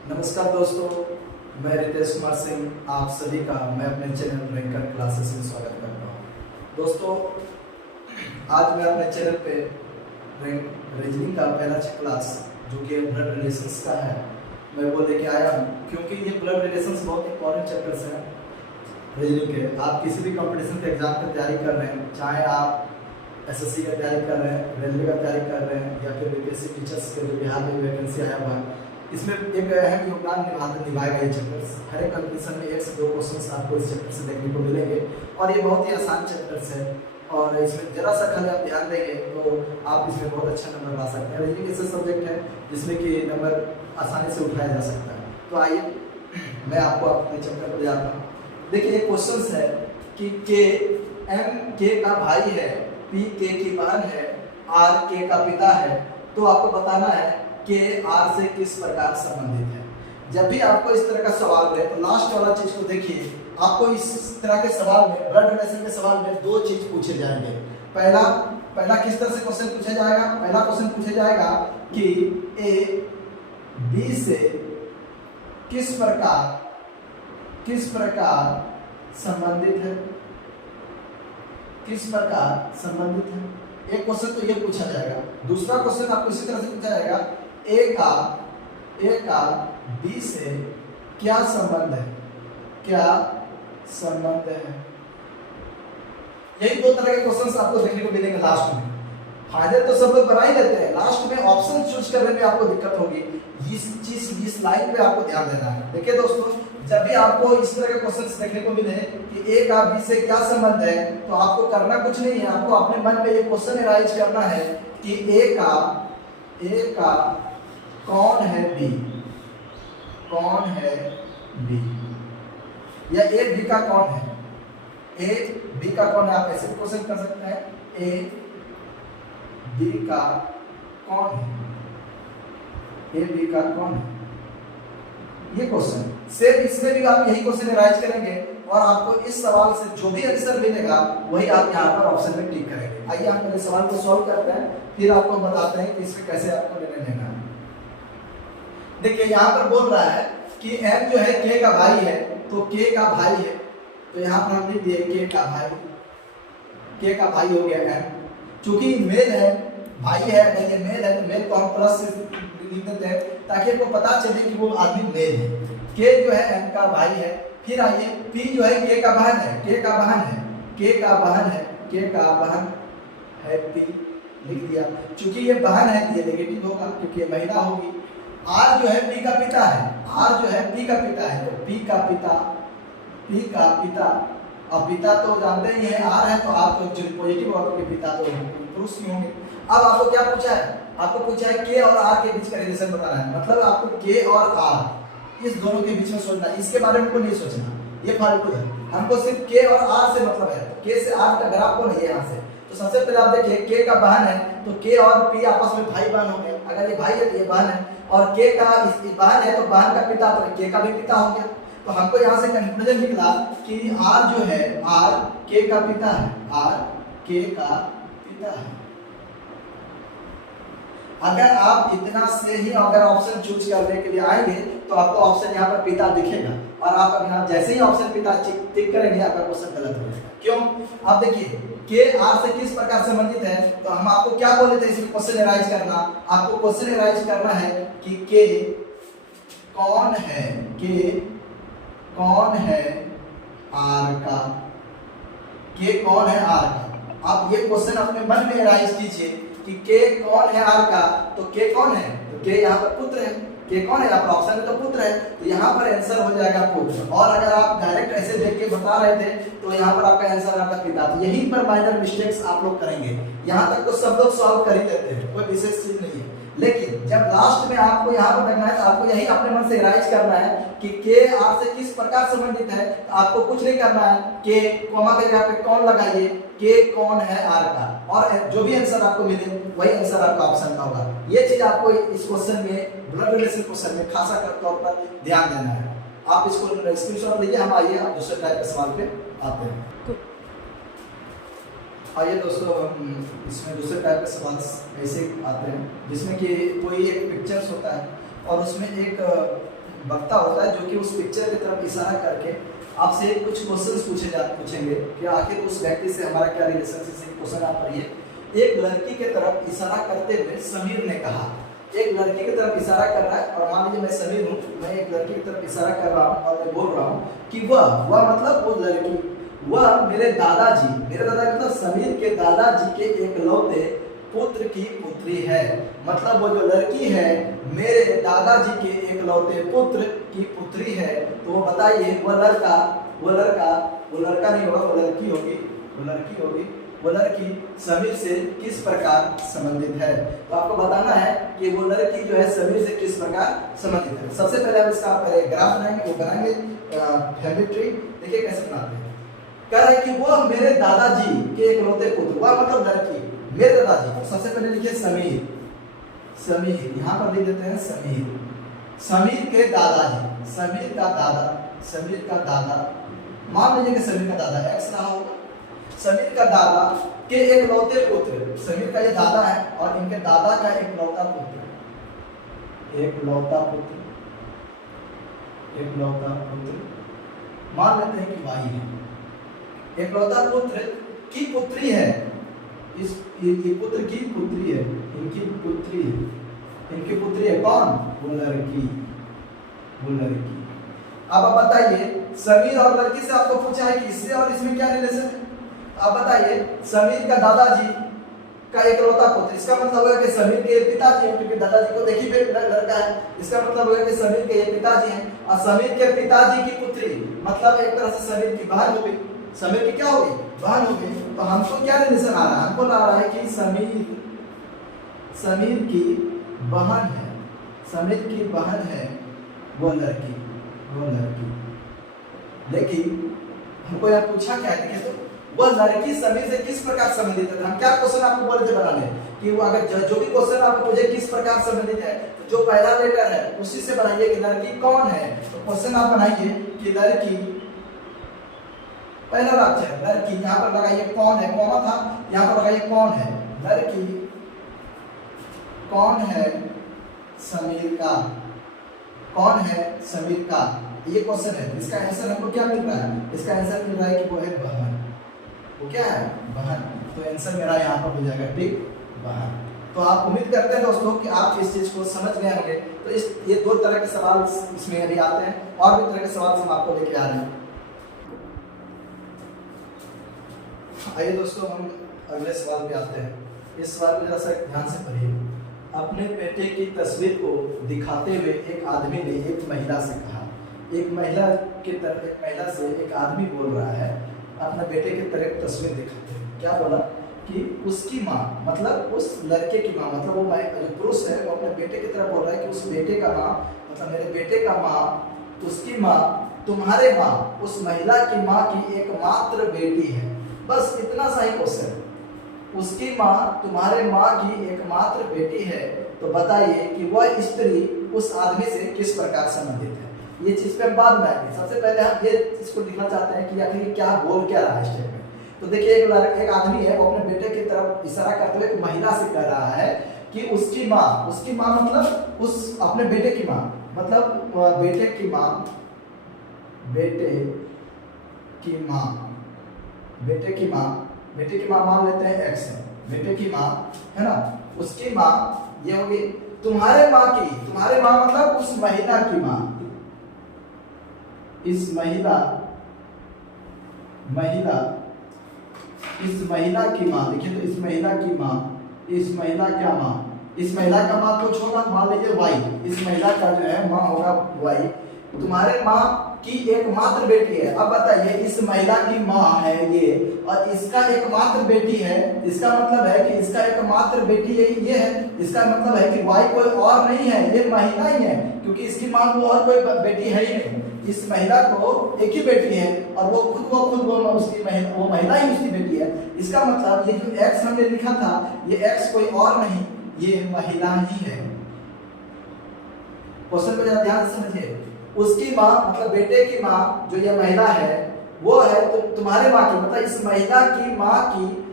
नमस्कार दोस्तों, मैं रितेश कुमार सिंह आप सभी का मैं अपने चैनल रैंकर क्लासेस में स्वागत करता हूँ। दोस्तों, आज मैं अपने चैनल पे रीजनिंग का पहला क्लास जो कि ब्लड रिलेशंस का है मैं वो लेके आया हूँ, क्योंकि ये ब्लड रिलेशंस बहुत इंपॉर्टेंट चैप्टर्स हैं रीजनिंग के। आप किसी भी कंपटीशन के एग्जाम की तैयारी कर रहे हैं, चाहे आप एसएससी का तैयारी कर रहे हैं, रेलवे का तैयारी कर रहे हैं, या फिर बीपीएससी टीचर्स के जो बिहार में वैकेंसी आया हुआ है, इसमें एक अहम योगदान निभाएगा ये चैप्टर्स। हर एक कंपटीशन में 1 से 2 क्वेश्चंस आपको इस चैप्टर से देखने को मिलेंगे और ये बहुत ही आसान चैप्टर्स है और इसमें जरा सा खाली आप ध्यान देंगे तो आप इसमें बहुत अच्छा नंबर ला सकते हैं। रीजनिंग ऐसा सब्जेक्ट है जिसमें कि नंबर आसानी से उठाया जा सकता है। तो आइए मैं आपको अपने चैप्टर पर जाता हूँ। देखिए, एक क्वेश्चन है कि के एम के का भाई है, पी के की बहन है, आर के का पिता है, तो आपको बताना है के आर से किस प्रकार संबंधित है। जब भी आपको इस तरह का सवाल मिले तो लास्ट वाला चीज को देखिए। आपको इस तरह के सवाल में, ब्लड रिलेशन के सवाल में 2 चीज पूछे जाएंगे। पहला किस तरह से क्वेश्चन पूछा जाएगा? पहला क्वेश्चन पूछा जाएगा कि ए बी से किस प्रकार संबंधित है, किस प्रकार संबंधित है। एक क्वेश्चन तो ये पूछा जाएगा। दूसरा क्वेश्चन आपको इसी तरह से पूछा जाएगा, ए का बी से क्या संबंध है, क्या संबंध है। यही 2 तरह के क्वेश्चंस आपको देखने को मिलेंगे लास्ट में। फायदे तो सब लोग बना ही लेते हैं, लास्ट में ऑप्शन चूज करने में आपको दिक्कत होगी। इस लाइन पे आपको ध्यान देना है। देखिए दोस्तों, जब भी आपको इस तरह के क्वेश्चंस देखने को मिले कि ए का बी से क्या संबंध है, तो आपको करना कुछ नहीं है, आपको अपने मन में ये क्वेश्चन एनालाइज करना है कि ए का कौन है बी, कौन है बी, या ए बी का कौन है, ए बी का कौन है। आप ऐसे क्वेश्चन कर सकते हैं, ए बी का कौन है, ए बी का कौन है। ये क्वेश्चन सेम, इसमें भी आप यही क्वेश्चन एनालाइज करेंगे और आपको इस सवाल से जो भी आंसर मिलेगा वही आप यहाँ पर ऑप्शन में टिक करेंगे। आइए हम पहले सवाल को सॉल्व करते हैं, फिर आपको बताते हैं कि इसमें कैसे आपको निर्णय लेना है। देखिए, यहाँ पर बोल रहा है कि एम जो है के का भाई है, तो के का भाई है, तो यहाँ पर हम लिख दिए के का भाई, के का भाई हो गया एम। चूंकि मेल है, भाई है, अगर ये मेल है तो मेल को हम प्लस से लिख देते हैं ताकि आपको पता चले कि वो आदमी मेल है। के जो है एम का भाई है। फिर आइए, पी जो है के का बहन है, के का बहन है, के का बहन है, के का बहन है पी, लिख दिया। चूंकि ये बहन है ये नेगेटिव होगा क्योंकि ये महिला होगी। आर जो है पी का पिता है, आर जो है पी का पिता है, तो पी का पिता, पी का पिता। अब पिता तो जानते ही है, आर है तो आर तो पॉजिटिव होगा क्योंकि पिता तो पुरुष ही होंगे। अब आपको क्या पूछा है? आपको पूछा है के और आर के बीच का रिलेशन बताना है। मतलब आपको के और आर इस दोनों के बीच में सोचना है, इसके बारे में को नहीं सोचना, ये फालतू है। हमको सिर्फ के और आर से मतलब है, तो के से आर का ग्राफ को नहीं है यहाँ से। तो सबसे पहले आप देखिए, के का बहन है तो के और पी आपस में भाई बहन होंगे। अगर ये भाई है तो ये बहन है, और के का बहन है तो बहन का पिता, तो के का भी पिता हो गया। तो हमको यहाँ से कंक्लूजन निकला कि आर जो है, आर के का पिता है, आर के का पिता है। अगर आप इतना से ही अगर ऑप्शन चूज करने के लिए आएंगे तो आपको ऑप्शन यहाँ पर पिता दिखेगा, और आप अगर जैसे ही ऑप्शन पिता टिक करेंगे आपका क्वेश्चन गलत हो जाएगा। क्यों? आप देखिए, के आर से किस प्रकार संबंधित है, तो हम आपको क्या बोले थे इसमें क्वेश्चन एनालाइज करना। आपको क्वेश्चन एनालाइज करना है कि के कौन है, के कौन है आर का, के कौन है आर का। आप ये क्वेश्चन अपने मन में एनालाइज कीजिए कि के कौन है आर का, तो के कौन है, तो के यहाँ पर पुत्र है। के कौन है? यहाँ पर ऑप्शन में तो पुत्र है, तो यहाँ पर आंसर हो जाएगा पुत्र। और अगर आप डायरेक्ट ऐसे देख के बता रहे थे तो यहाँ पर आपका आंसर आता पिता। तो यहीं पर माइनर मिस्टेक्स आप लोग करेंगे। यहाँ तक तो सब लोग सॉल्व कर ही देते हैं, कोई विशेष चीज नहीं है। लेकिन जब लास्ट में आपको यहाँ पर देखना है तो आपको यही अपने मन से एनालाइज करना है कि के आर से किस प्रकार संबंधित है। आपको कुछ नहीं करना है, के कॉमा के जगह पे कौन लगाइए, के कौन है आर का, और जो भी आंसर आपको मिले वही आंसर आपका ऑप्शन का होगा। ये चीज आपको इस क्वेश्चन में, ब्लड रिलेशन क्वेश्चन में खासा तौर पर ध्यान देना है। आप इसको स्क्रीनशॉट लीजिए। हम आइए आप दूसरे टाइप के सवाल पे आते हैं। आइए दोस्तों, इसमें दूसरे टाइप के सवाल ऐसे आते हैं जिसमें कि कोई एक पिक्चर्स होता है, और उसमें एक वक्ता होता है जो कि उस पिक्चर की तरफ इशारा करके आपसे कुछ क्वेश्चन पूछेंगे कि आखिर उस व्यक्ति से हमारा क्या रिलेशनशिप है। क्वेश्चन आप पढ़िए। एक लड़की की तरफ इशारा करते हुए समीर ने कहा, एक लड़की की तरफ इशारा कर रहा है और मान लीजिए मैं समीर हूँ, मैं एक लड़की की तरफ इशारा कर रहा हूँ और मैं बोल रहा हूँ कि वह मतलब वो लड़की, वह मेरे दादाजी मतलब समीर के दादाजी के एकलौते पुत्र की पुत्री है। मतलब वो जो लड़की है मेरे दादाजी के एकलौते पुत्र की पुत्री है। तो वो बताइए वो लड़का नहीं होगा, वो लड़की समीर से किस प्रकार संबंधित है। तो आपको बताना है कि वो लड़की जो है समीर से किस प्रकार संबंधित है। सबसे पहले हम इसका ग्राफ बनाएंगे, वो बनाएंगे फैमिली ट्री। देखिए कैसे बनाते हैं। कह रहा है कि वो मेरे दादाजी के एकलौते पुत्र, वह मतलब लड़की मेरे दादाजी। तो सबसे पहले लिखिए समीर, यहाँ पर लिख देते हैं समीर के दादाजी, समीर का दादा, मान लीजिए कि समीर का दादा एक्स रहा होगा। समीर का दादा के एकलौते पुत्र, समीर का ये दादा है और इनके दादा का एकलौता पुत्र मान लेते हैं कि वाई है। एकलौता पुत्र की पुत्री है, ये पुत्र की पुत्री है, इनकी पुत्री है कौन? वो लड़की। अब आप बताइए समीर और लड़की से आपको पूछा है कि इससे और इसमें क्या रिलेशन है। आप बताइए समीर का दादाजी का एकलौता पुत्र, इसका मतलब होगा कि समीर के पिताजी हैं, क्योंकि दादाजी को देखिए लड़का है। इसका मतलब होगा कि समीर के ये पिताजी हैं और समीर के पिताजी की पुत्री, मतलब एक तरह से समीर की बहन हो गई। समीर की क्या हो गई? बहन हो गई। तो हमको क्या रिलेशन आ रहा है? हमको आ रहा है कि समीर की बहन है वो लड़की। लेकिन हमको यहाँ पूछा क्या है, देखिए तो वह लड़की समीर से किस प्रकार संबंधित है। हम क्या क्वेश्चन आपको बोले थे बनाने कि वो अगर जो भी क्वेश्चन आपको पूछे किस प्रकार संबंधित है, तो जो पहला लेटर है उसी से बनाइए कि लड़की कौन है। तो क्वेश्चन आप बनाइए कि लड़की, पहला वाक्य है लड़की, यहाँ पर लगाइए कौन है, कौन था यहाँ पर लगाइए कौन है, लड़की कौन है समीर का, कौन है समीर का, ये क्वेश्चन है। इसका आंसर हमको क्या मिल रहा है? इसका आंसर मिल रहा है कि वो है बहन। वो क्या है? बहन। तो आंसर मेरा यहाँ पर हो जाएगा ठीक, बहन। तो आप उम्मीद करते हैं दोस्तों कि आप इस चीज को समझ गए होंगे। तो ये दो तरह के सवाल इसमें अभी आते हैं और भी तरह के सवाल हम आपको लेके आ रहे हैं। आइए दोस्तों हम अगले सवाल पे आते हैं। इस सवाल को जरा सा ध्यान से पढ़िए। अपने बेटे की तस्वीर को दिखाते हुए एक आदमी ने एक महिला से कहा, एक महिला से एक आदमी बोल रहा है अपने बेटे की तरफ तस्वीर दिखाते हुए। क्या बोला कि उसकी माँ, मतलब उस लड़के की माँ, मतलब वो जो पुरुष है वो अपने बेटे की तरफ बोल रहा है कि उस बेटे का माँ, मतलब मेरे बेटे का माँ, उसकी माँ, तुम्हारे माँ, उस महिला की माँ की एकमात्र बेटी है। बस इतना सा ही क्वेश्चन। उसकी माँ तुम्हारे माँ की एकमात्र बेटी है, तो बताइए कि वह स्त्री उस आदमी से किस प्रकार संबंधित है। ये चीज पे बाद में आएंगे। सबसे पहले हम ये इसको लिखना चाहते हैं कि आखिर क्या बोल क्या रहा है स्टेटमेंट। तो देखिए एक आदमी है, वो अपने बेटे की तरफ इशारा करते हुए एक महिला से कह रहा है कि उसकी माँ मतलब उस अपने बेटे की माँ, मतलब बेटे की माँ मान लेते हैं एक्स है, बेटे की माँ है ना, उसकी माँ ये होगी तुम्हारे माँ मतलब उस महिला की माँ, इस महिला की माँ। देखिए तो इस महिला का माँ कुछ होगा, मान लीजिए वाई, इस महिला का जो है माँ होगा वाई, तुम्हारे माँ की एकमात्र बेटी है। अब बताइए इस महिला की माँ है ये और इसका एकमात्र बेटी है, इसका मतलब है कि इसका एकमात्र बेटी ये है, इसका मतलब है कि वाई कोई और नहीं है, ये महिला ही है, क्योंकि इसकी माँ को और कोई बेटी है ही नहीं। इस महिला को एक ही बेटी है और वो महिला ही उसकी बेटी है। इसका मतलब ये जो एक्स हमने लिखा था, ये एक्स कोई और नहीं, ये महिला ही है। क्वेश्चन को जरा ध्यान से समझिए। उसकी माँ मतलब बेटे की माँ जो ये महिला है वो है तो तुम्हारे माँ की, मतलब इस महिला की माँ की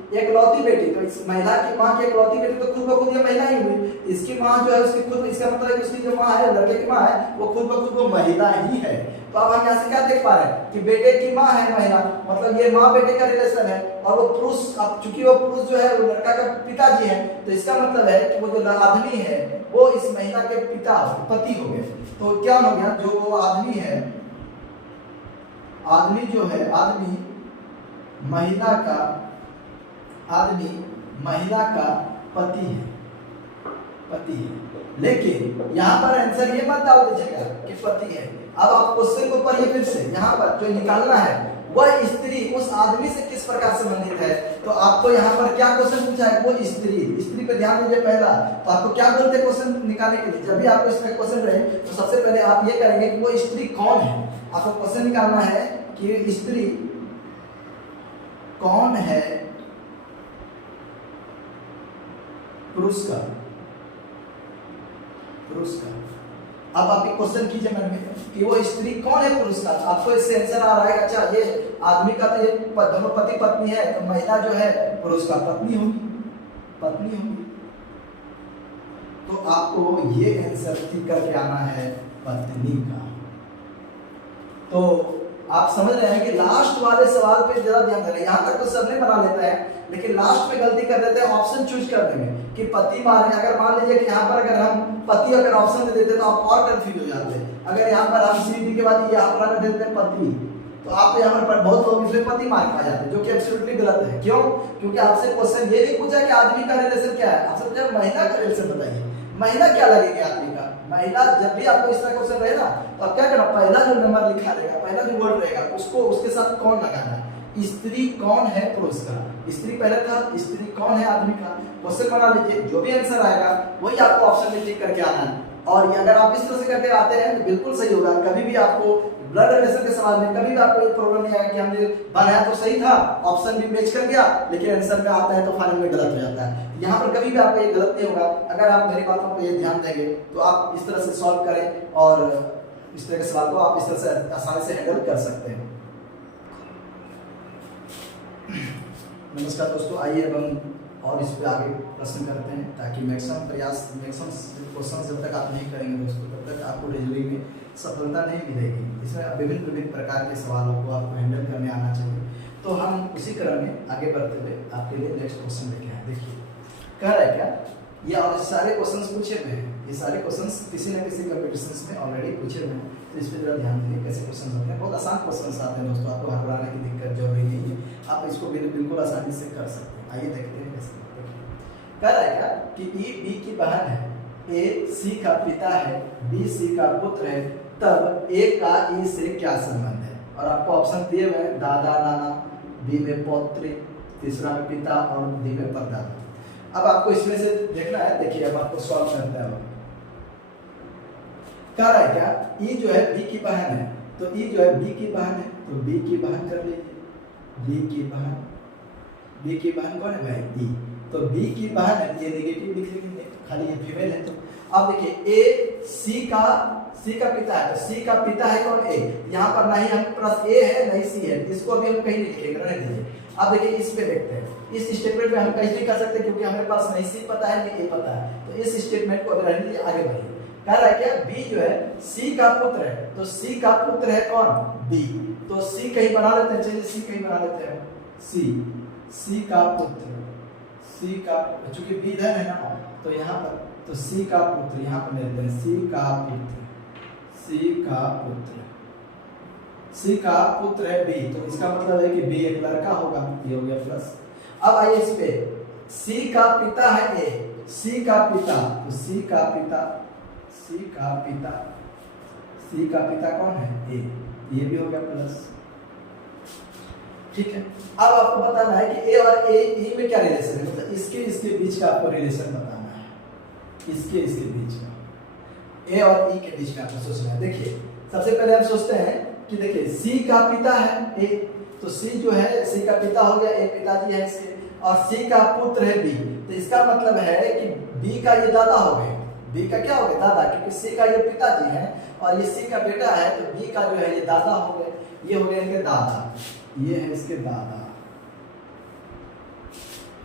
एकलौती बेटी, तो इस महिला की माँ की एकलौती बेटी तो खुद ब खुद ये महिला ही हुई। इसकी माँ जो है उसकी खुद, इसका मतलब है कि उसकी जो माँ है, लड़के की माँ है, वो खुद ब खुद वो महिला ही है। तो अब हम यहाँ से क्या देख पा रहे हैं कि बेटे की माँ है महिला, मतलब ये माँ बेटे का रिलेशन है, और वो पुरुष, अब चूंकि वो पुरुष जो है वो लड़का का पिताजी है, तो इसका मतलब है कि वो जो आदमी है वो इस महिला के पिता पति हो गए। तो क्या हो गया, जो वो आदमी है, आदमी जो है, आदमी महिला का पति है, पति है। लेकिन यहाँ पर आंसर ये मत डाल दीजिएगा कि पति है। अब आप क्वेश्चन को पढ़िए फिर से, यहाँ पर जो निकालना है वह स्त्री उस आदमी से किस प्रकार संबंधित है। तो आपको यहाँ पर क्या क्वेश्चन पूछा है, वो स्त्री पे ध्यान दीजिए पहला। तो आपको क्या बोलते हैं क्वेश्चन निकालने के लिए, जब भी आपको इसमें क्वेश्चन रहे तो सबसे पहले आप ये करेंगे कि वो स्त्री कौन है। आपको क्वेश्चन निकालना है कि स्त्री कौन है पुरुष का। अब आप एक क्वेश्चन कीजिए मन में कि वो स्त्री कौन है पुरुष का। आपको इससे आंसर आ रहा है, अच्छा ये आदमी का तो ये दोनों पति पत्नी है, तो महिला जो है पुरुष का पत्नी होगी। तो आपको ये आंसर ठीक करके आना है पत्नी का। तो आप समझ रहे हैं कि लास्ट वाले सवाल पे जरा ध्यान देना। यहाँ तक तो सबने बना लेता है, लेकिन लास्ट में गलती कर देते हैं ऑप्शन चूज करने में कि पति मारे। अगर मान लीजिए कि यहाँ पर अगर हम पति अगर ऑप्शन दे देते तो आप और कंफ्यूज हो जाते। अगर यहाँ पर हम सी डी के बाद यहाँ पर अगर देते हैं पति, तो आप यहाँ पर बहुत लोग इसमें पति मार खा जाते हैं, जो कि एब्सोल्युटली गलत है। क्यों? क्योंकि आपसे क्वेश्चन ये नहीं पूछा कि आदमी का रिलेशन क्या है, आपसे पूछा महिला का रिलेशन बताइए, महिला क्या लगेगी आदमी का। महिला जब भी आपको इस तरह क्वेश्चन रहे ना, तो आप क्या करना, पहला जो नंबर लिखा रहेगा, पहला जो वर्ड रहेगा उसको उसके साथ कौन लगाना है। स्त्री कौन है पुरुष का, स्त्री पहले था, स्त्री कौन है आदमी का। क्वेश्चन बना लीजिए, जो भी आंसर आएगा वही आपको ऑप्शन में टिक करके आना है। और ये अगर आप इस तरह से करके आते हैं तो बिल्कुल सही होगा। कभी भी आपको ब्लड रिलेशन के सवाल में कभी भी आपको ये प्रॉब्लम नहीं आएगा कि हमने बनाया तो सही था, ऑप्शन भी मैच कर दिया, लेकिन आंसर में आता है तो फाइनल में गलत हो जाता है। यहाँ पर कभी भी आपका ये गलत नहीं होगा अगर आप मेरी बातों पर ये ध्यान देंगे। तो आप इस तरह से सॉल्व करें और इस तरह के सवाल को आप इस तरह से आसानी से हैंडल कर सकते हैं। नमस्कार दोस्तों, आइए अब हम और इस पे आगे प्रश्न करते हैं, ताकि मैक्सिमम क्वेश्चन जब तक आप नहीं करेंगे दोस्तों तब तक आपको रिजल्ट में सफलता नहीं मिलेगी। इसमें विभिन्न प्रकार के सवालों को आपको हैंडल करने आना चाहिए। तो हम उसी क्रम में आगे बढ़ते हुए आपके लिए नेक्स्ट क्वेश्चन लेके आए। देखिए कह रहा है क्या, ये और सारे क्वेश्चंस पूछे हुए हैं, ये सारे क्वेश्चंस किसी न किसी कॉम्पिटिशन्स में ऑलरेडी पूछे हुए हैं। तो इस पर जरा ध्यान दीजिए कैसे क्वेश्चन होते हैं। बहुत आसान क्वेश्चन आते हैं दोस्तों, आपको घबराने की दिक्कत जरूरी नहीं है, आप इसको बिल्कुल आसानी से कर सकते हैं। आइए देखते हैं कैसे। कह रहा है क्या कि ई बी की बहन है, ए सी का पिता है, बी सी का पुत्र है, तब ए का ई से क्या संबंध है। और आपको ऑप्शन दिए हुए हैं, दादा नाना, बी में पौत्र, तीसरा में पिता और डी में परदादा। अब आपको इसमें से देखना है। देखिए अब आपको सॉल्व करता है। कह रहा है क्या, ई जो है बी की बहन है, तो ई जो है बी की बहन है, तो बी की बहन कर लीजिए। बी की बहन कौन है भाई, ई। तो बी की बहन है, ये नेगेटिव लिख लेंगे, खाली ये फीमेल है। तो अब देखिए ए सी का पिता है, तो सी का पिता है कौन, ए। यहाँ पर नहीं हम प्लस ए है नहीं सी है, इसको अभी हम कहीं नहीं लिखेंगे, रहने दीजिए। अब देखिए इस पे देखते हैं, इस स्टेटमेंट में हम कहीं नहीं कर सकते क्योंकि हमारे पास नहीं सी पता है नहीं ए पता है। तो इस स्टेटमेंट को अभी रहने दीजिए, आगे बढ़िए। कह रहा है क्या, बी जो है सी का पुत्र है, तो सी का पुत्र है कौन, बी। तो सी कहीं बना लेते हैं, चलिए सी कहीं बना लेते हैं, सी का पुत्र, सी का, चूंकि बी इधर है ना, तो यहाँ पर तो सी का पुत्र यहाँ पर लेते हैं, सी का पुत्र है बी। तो इसका मतलब है कि बी एक लड़का होगा, ये हो गया प्लस। अब आइए इस पे, सी का पिता है ए, सी का पिता, तो सी का पिता कौन है, ए, ये भी हो गया प्लस। ठीक है, अब आपको बताना है कि ए और ए में क्या रिलेशन है, मतलब इसके बीच का आपको रिलेशन बताना है, इसके बीच का, ए और ई के बीच का आपको सोचना है। देखिए सबसे पहले हम सोचते हैं कि देखिए सी का पिता है ए, तो सी जो है सी का पिता हो गया, ए पिताजी है इसके, और सी का पुत्र है बी। तो इसका मतलब है कि बी का ये दादा हो गए, बी का क्या हो गया, दादा, क्योंकि सी का ये पिताजी है और ये सी का बेटा है, तो बी का जो है ये दादा हो गए, ये हो गए इनके दादा, ये है इसके दादा।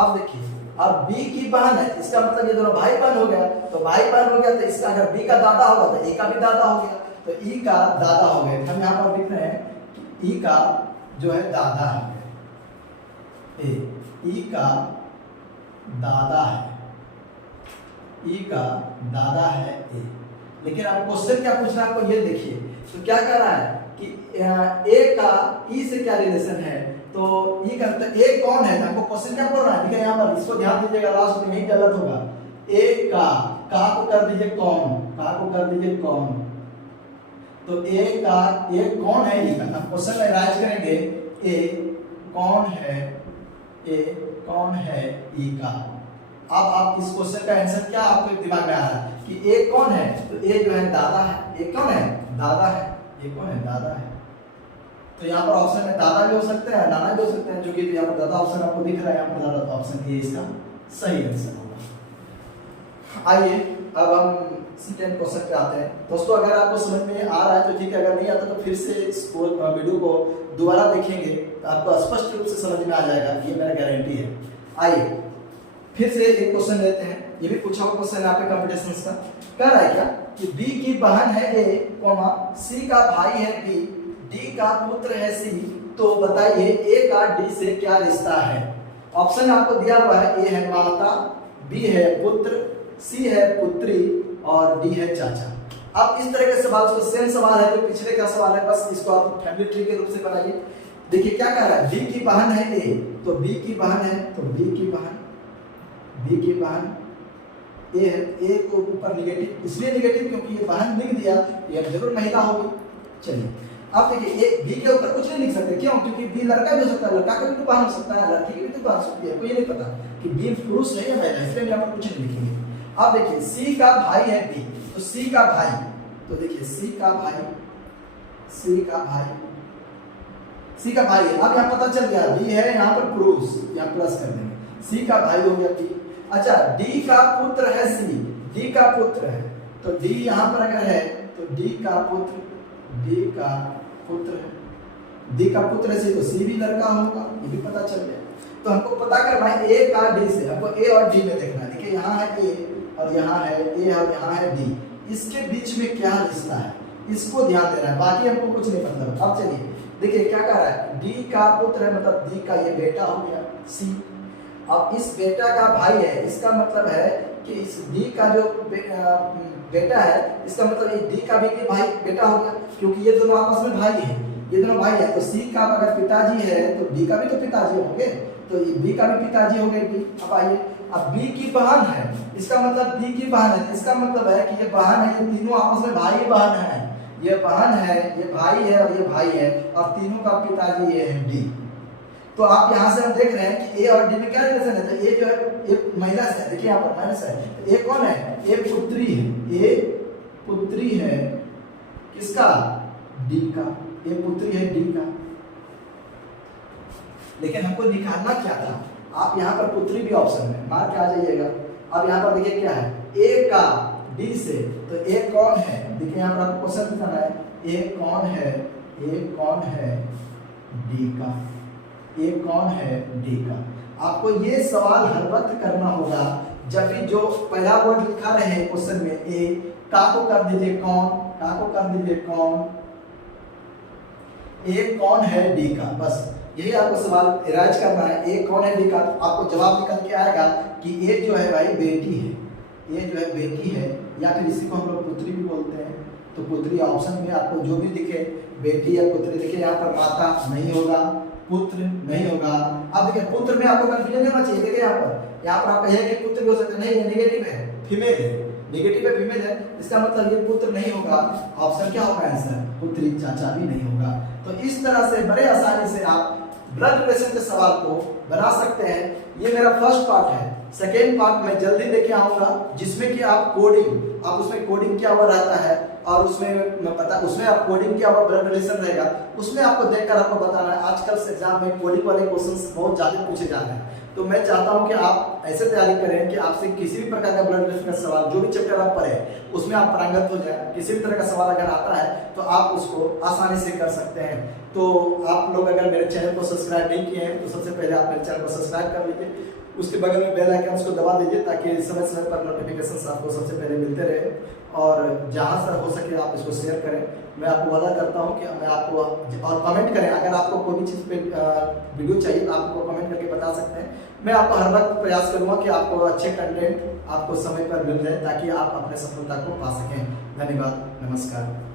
अब देखिए, अब बी की बहन है, इसका मतलब ये दोनों भाई बहन हो गया, तो भाई बहन हो गया तो इसका अगर बी का दादा होगा तो ए का भी दादा हो गया, तो ई का दादा हो गया। हम यहाँ पर लिख रहे हैं कि ई का जो है दादा है, ई का दादा है, ई का दादा है ए। लेकिन अब क्वेश्चन क्या पूछ रहा है आपको, ये देखिए, तो क्या कह रहा है कि ए का ई से क्या रिलेशन है, तो ई का तो ए कौन है, हमको क्वेश्चन क्या बोल रहा है, ठीक है, यहाँ पर इसको ध्यान दीजिएगा, लास्ट में यही गलत होगा। ए का को कर दीजिए कौन, का को कर दीजिए कौन, तो ए का ए कौन है, ई का हम क्वेश्चन में राइज करेंगे, ए कौन है, ए कौन है ई का। अब आप इस क्वेश्चन का आंसर क्या आपके दिमाग में आ रहा है कि ए कौन है, तो ए जो है दादा है, ए कौन है, दादा है, ए कौन है, दादा है। तो यहाँ पर ऑप्शन में दादा भी हो सकते हैं, नाना भी हो सकते हैं, जो कि यहाँ पर दादा ऑप्शन आपको दिख रहा है, यहाँ पर दादा, तो ऑप्शन ए इसका सही आंसर होगा। आइए अब हम सेकंड क्वेश्चन पे आते हैं। दोस्तों अगर आपको समझ में आ रहा है तो ठीक है, अगर नहीं आता तो फिर से इस वीडियो को दोबारा देखेंगे तो आपको स्पष्ट रूप से समझ में आ जाएगा, ये मेरा गारंटी है। आइए फिर से एक क्वेश्चन लेते हैं, ये भी पूछा हुआ क्वेश्चन है आपके कंप्यूटेशंस का। कह रहा है क्या कि बी की बहन है ए, सी का भाई है बी, डी का पुत्र है सी, तो बताइए ए का डी से क्या रिश्ता है। ऑप्शन आपको दिया हुआ है, ए है माता, बी है पुत्र, सी है पुत्री और डी है चाचा। अब इस तरह के सवाल को सेम सवाल है जो पिछले का सवाल है, बस इसको आप फैमिली ट्री के रूप से बनाइए। देखिए क्या कह रहा है, बी की बहन है ए, तो बी की बहन है, तो बी की बहन ए है, ए को ऊपर निगेटिव, इसलिए निगेटिव क्योंकि ये बहन लिख दिया, ये जरूर महिला होगी। चलिए अब देखिए, ए बी के ऊपर कुछ नहीं लिख सकते, क्यों, क्योंकि बी लड़का भी हो सकता है, लड़का का भी तो बहन हो सकता है, लड़की की भी तो बहन हो सकती है, कोई नहीं पता कि बी पुरुष नहीं है महिला, इसलिए यहाँ पर कुछ नहीं लिखेंगे। अब देखिए सी का भाई है बी, तो सी का भाई, तो देखिए सी का भाई है, अब यहाँ पता चल गया बी है यहाँ पर पुरुष, यहाँ प्लस कर देंगे, सी का भाई हो गया बी। अच्छा डी का पुत्र है सी, डी का पुत्र है, तो डी यहाँ पर अगर है तो डी का पुत्र है, डी का पुत्र है सी, तो सी भी लड़का होगा, ये भी पता चल गया। तो हमको पता करना है ए का डी से, हमको ए और डी में देखना है। देखिए यहाँ है ए और यहाँ है ए और यहाँ है डी, इसके बीच में क्या रिश्ता है, इसको ध्यान देना है, बाकी हमको कुछ नहीं मतलब। अब चलिए देखिए क्या कह रहा है, डी का पुत्र है मतलब डी का ये बेटा हो गया सी, अब इस बेटा का भाई है, इसका मतलब है कि इस डी का जो बेटा है, इसका मतलब ये डी का भी भाई बेटा हो गया, क्योंकि ये दोनों आपस में भाई है, ये दोनों भाई है। तो सी का अगर पिताजी है तो डी का भी तो पिताजी होंगे, तो ये बी का भी पिताजी हो गए बी। अब आइए, अब बी की बहन है, इसका मतलब बी की बहन है, इसका मतलब है कि ये बहन है, ये तीनों आपस में भाई बहन है, ये बहन है, ये भाई है और ये भाई है, और तीनों का पिताजी ये है डी। तो आप यहाँ से हम देख रहे हैं कि ए और डी में क्या रिलेशन है, तो ए जो है ए माइनस है, देखिए यहाँ पर माइनस है, तो ए कौन है, ए पुत्री है, ए पुत्री है किसका, डी का, ए पुत्री है डी का। लेकिन हमको निकालना क्या था, आप यहाँ पर पुत्री भी ऑप्शन में मार के आ जाइएगा। अब यहाँ पर देखिए क्या है, ए का डी से, तो ए कौन है, देखिए यहाँ पर आपको क्वेश्चन बताना है, ए कौन है डी का, ए कौन है डी का। आपको ये सवाल हर वक्त करना होगा जब भी जो पहला वर्ड लिखा रहे क्वेश्चन में, ए का को कर दीजिए कौन, का को कर दीजिए कौन, ए कौन है डी का, बस यही आपको सवाल इराज करना है, ए कौन है डी का। आपको जवाब निकल के आएगा कि ए जो है भाई बेटी है, ए जो है बेटी है, या फिर इसी को हम लोग पुत्री भी बोलते हैं, तो पुत्री ऑप्शन में आपको जो भी दिखे, बेटी या पुत्री, देखिए यहाँ पर माता नहीं होगा, पुत्र नहीं होगा। अब देखिए पुत्र में आपको कंफ्यूजन नहीं होना चाहिए, देखिए यहाँ पर आप कहिए कि पुत्र भी हो सकते नहीं, ये नेगेटिव है, फीमेल है, नेगेटिव है फीमेल है, इसका मतलब ये पुत्र नहीं होगा, ऑप्शन क्या होगा आंसर, पुत्री, चाचा भी नहीं होगा। तो इस तरह से बड़े आसानी से आप ब्लड रिलेशन के सवाल को बना सकते हैं। ये मेरा फर्स्ट पार्ट है, सेकेंड पार्ट मैं जल्दी लेके आऊंगा जिसमें कि आप कोडिंग, आप उसमें कोडिंग क्या हुआ रहता है और उसमें आप कोडिंग क्या हुआ ब्लड रिलेशन रहेगा, उसमें आपको देखकर आपको बताना है। आजकल से एग्जाम में कोडिंग वाले क्वेश्चंस बहुत ज्यादा पूछे जा रहे हैं, तो मैं चाहता हूं कि आप ऐसे तैयारी करें कि आपसे किसी भी प्रकार का ब्लड रिलेशन का सवाल, जो भी चैप्टर आप पढ़े उसमें आप पारंगत हो जाए, किसी भी तरह का सवाल अगर आता है तो आप उसको आसानी से कर सकते हैं। तो आप लोग अगर मेरे चैनल को सब्सक्राइब नहीं किए हैं तो सबसे पहले आप मेरे चैनल को सब्सक्राइब कर लीजिए उसके बगल में बेल आइकन उसको दबा दीजिए ताकि समय समय पर नोटिफिकेशन आपको सबसे पहले मिलते रहे। और जहाँ से हो सके आप इसको शेयर करें। मैं आपको वादा करता हूँ कि मैं आपको, और कमेंट करें, अगर आपको कोई भी चीज़ पे वीडियो चाहिए तो आपको कमेंट करके बता सकते हैं। मैं आपको हर वक्त प्रयास करूँगा कि आपको अच्छे कंटेंट आपको समय पर मिल जाए ताकि आप अपने सफलता को पा सकें। धन्यवाद, नमस्कार।